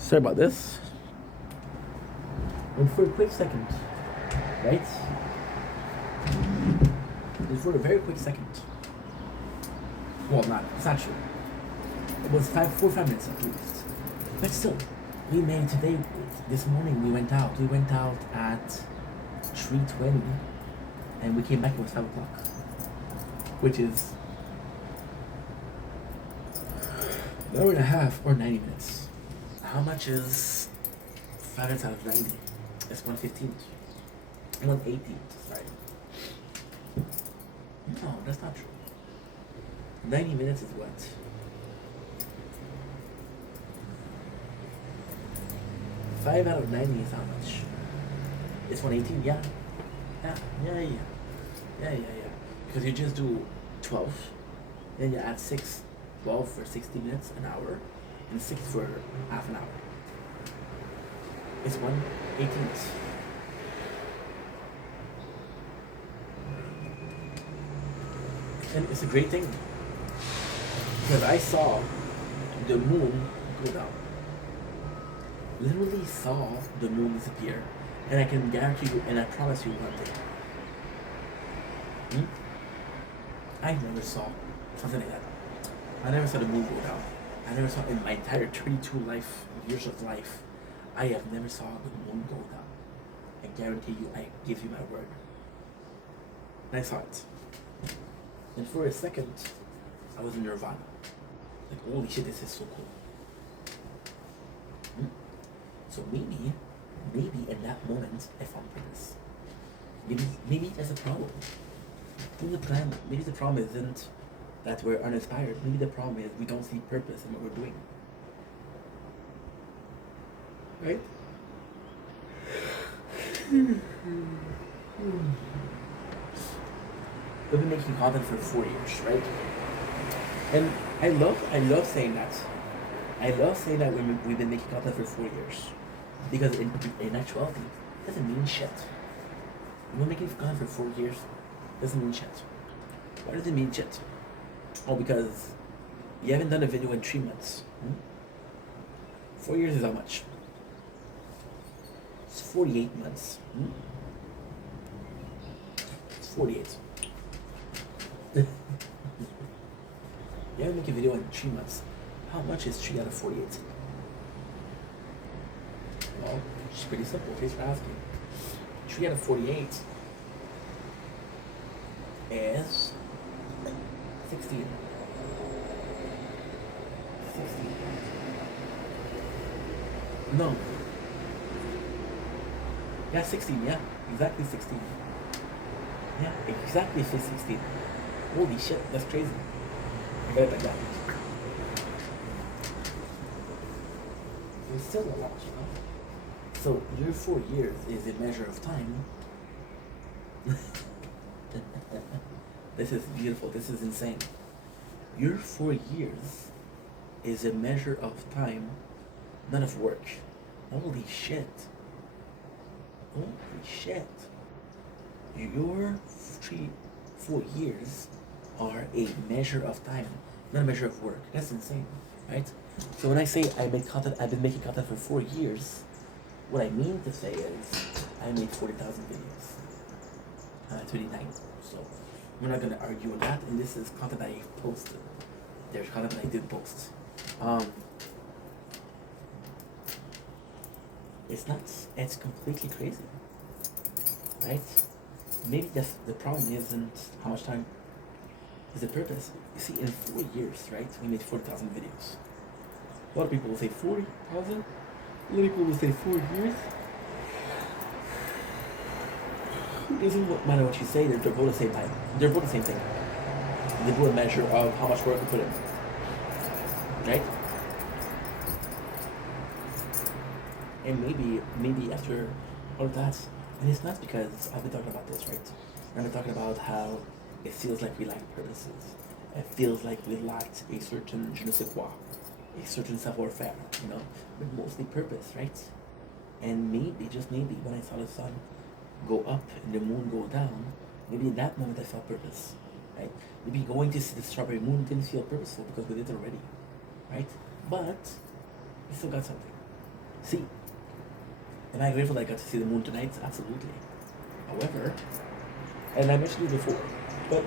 Sorry about this. And for a quick second, right? And for a very quick second. Well, it's not true. It was 4 or 5 minutes at least. But still, we made today, this morning we went out. We went out at 3:20 and we came back, it was 5 o'clock. Which is an hour and a half or 90 minutes. How much is 5 minutes out of 90? That's 115. 118, sorry. No, that's not true. 90 minutes is what? Five out of 90 is how much? It's 118, yeah. Yeah. Because you just do 12, then you add 6, 12 for 60 minutes, an hour, and 6 for half an hour. It's 118. And it's a great thing. Because I saw the moon go down. Literally saw the moon disappear. And I can guarantee you, and I promise you one thing. I never saw something like that. I never saw the moon go down. I never saw in my entire 32 years of life, I have never saw the moon go down. I guarantee you, I give you my word. And I saw it. And for a second, I was in nirvana. Like, holy shit, this is so cool. So maybe in that moment, I found purpose. Maybe that's a problem. Maybe the problem isn't that we're uninspired. Maybe the problem is we don't see purpose in what we're doing. Right? We've been making content for 4 years, right? And I love saying that. I love saying that we've been making content for 4 years. Because in actuality, it doesn't mean shit. We're making content for 4 years, doesn't mean shit. Why does it mean shit? Oh, because you haven't done a video in 3 months. 4 years is how much? It's 48 months. It's 48. You haven't made a video in 3 months. How much is 3 out of 48? Well, it's pretty simple. Thanks for asking. 3 out of 48 is 16. 16. No. Yeah, 16, yeah. Exactly 16. Yeah, exactly 16. Holy shit, that's crazy. I got it like that. It's still a lot, you know? So, your 4 years is a measure of time. This is beautiful. This is insane. Your 4 years is a measure of time, not of work. Holy shit. Holy shit. Your 4 years are a measure of time, not a measure of work. That's insane, right? So when I say I've been making content for 4 years, what I mean to say is I made 40,000 videos. 29. So we're not gonna argue on that. And this is content I posted. There's content that I did post. It's nuts. It's completely crazy, right? Maybe the problem isn't how much time. Is the purpose. You see, in 4 years, right? We made 40,000 videos. A lot of people will say 40,000. A lot of people will say 4 years. It doesn't matter what you say, they're both the same time. They're both the same thing. They're both a measure of how much work you put in. Right? And maybe after all of that, and it's not because I've been talking about this, right? I've been talking about how it feels like we lack purposes. It feels like we lacked a certain je ne sais quoi, a certain savoir-faire, you know, but mostly purpose, right? And maybe, just maybe, when I saw the sun go up and the moon go down, maybe in that moment I felt purpose, right? Maybe going to see the strawberry moon didn't feel purposeful because we did it already, right? But we still got something. See, am I grateful that I got to see the moon tonight? Absolutely. However, and I mentioned it before, but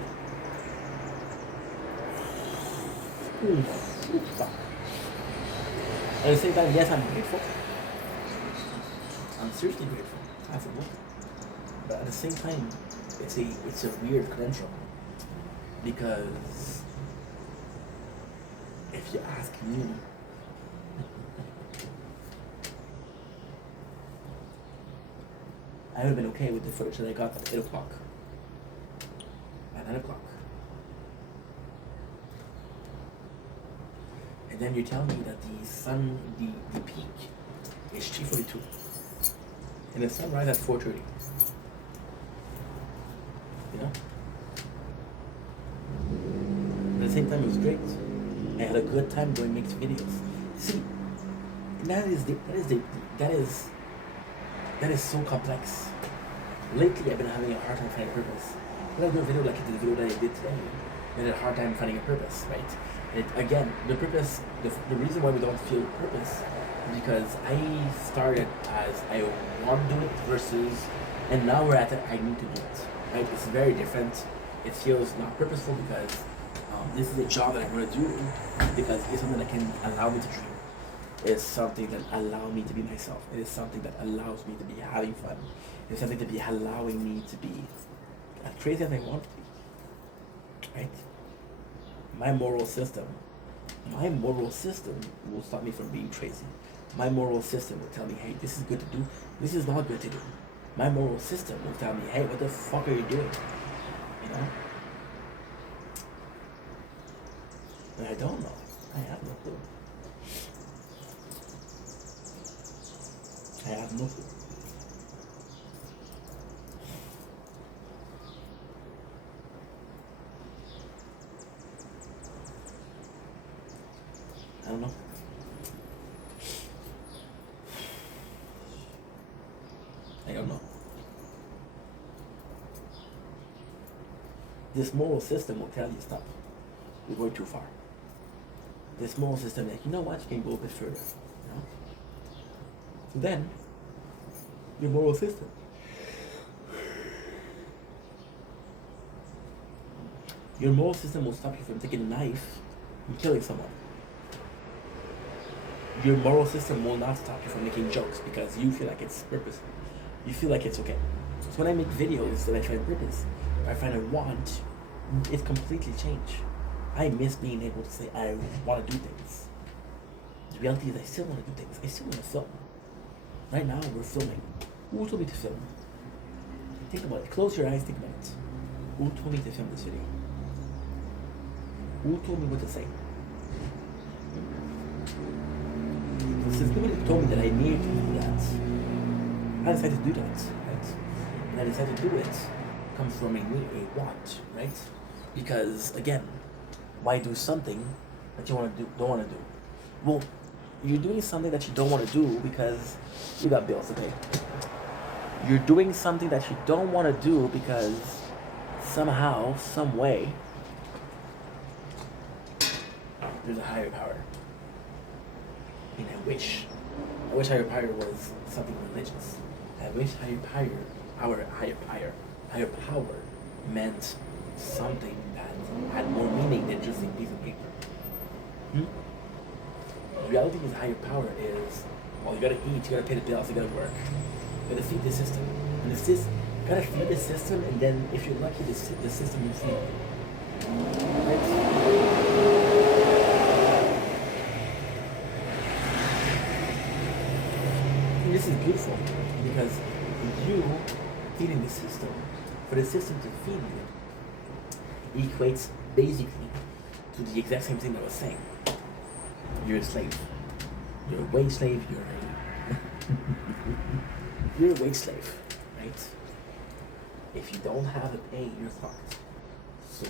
fuck. At the same time, yes, I'm grateful. I'm seriously grateful. Absolutely. But at the same time, it's a weird conundrum because if you ask me, I would have been okay with the footage that I got at 8 o'clock, at 9 o'clock. And then you tell me that the peak is 3:42, and the sunrise at 4:30. You know? At the same time, it was great. I had a good time doing mixed videos. See, that is so complex. Lately, I've been having a hard time finding purpose. When I do a video like the video that I did today, I had a hard time finding a purpose, right? And again, the purpose, the reason why we don't feel purpose is because I started as I want to do it versus, and now we're at it, I need to do it, right? It's very different. It feels not purposeful because this is a job that I'm going to do because it's something that can allow me to dream. It's something that allows me to be myself. It is something that allows me to be having fun. It's something to be allowing me to be as crazy as I want to be, right? My moral system will stop me from being crazy. My moral system will tell me, hey, this is good to do, this is not good to do. My moral system will tell me, hey, what the fuck are you doing? You know? And I don't know. I have no clue. I have no clue. I don't know. I don't know. This moral system will tell you stop. You're going too far. This moral system, like, you know what, you can go a bit further. You know? So then, your moral system. Your moral system will stop you from taking a knife and killing someone. Your moral system will not stop you from making jokes because you feel like it's purposeful. You feel like it's okay. So when I make videos that I find purpose, or I find I want, it completely changed. I miss being able to say I want to do things. The reality is I still want to do things. I still want to film. Right now we're filming. Who told me to film? Think about it. Close your eyes, think about it. Who told me to film this video? Who told me what to say? Since nobody told me that I needed to do that, I decided to do that, right? And I decided to do it comes from a need, a want, right? Because again, why do something that you don't want to do? Well, you're doing something that you don't want to do because you got bills to pay. You're doing something that you don't want to do because somehow, some way, there's a higher power. And I wish higher power was something religious. I wish higher power meant something that had more meaning than just a piece of paper. The reality is higher power is, well, you gotta eat, you gotta pay the bills, you gotta work. You gotta feed the system. And you gotta feed the system, and then if you're lucky, the system will feed you. Right? This is beautiful because you feeding the system, for the system to feed you, equates basically to the exact same thing that I was saying. You're a slave. You're a wage slave. You're a wage slave, right? If you don't have a pay, you're fucked. So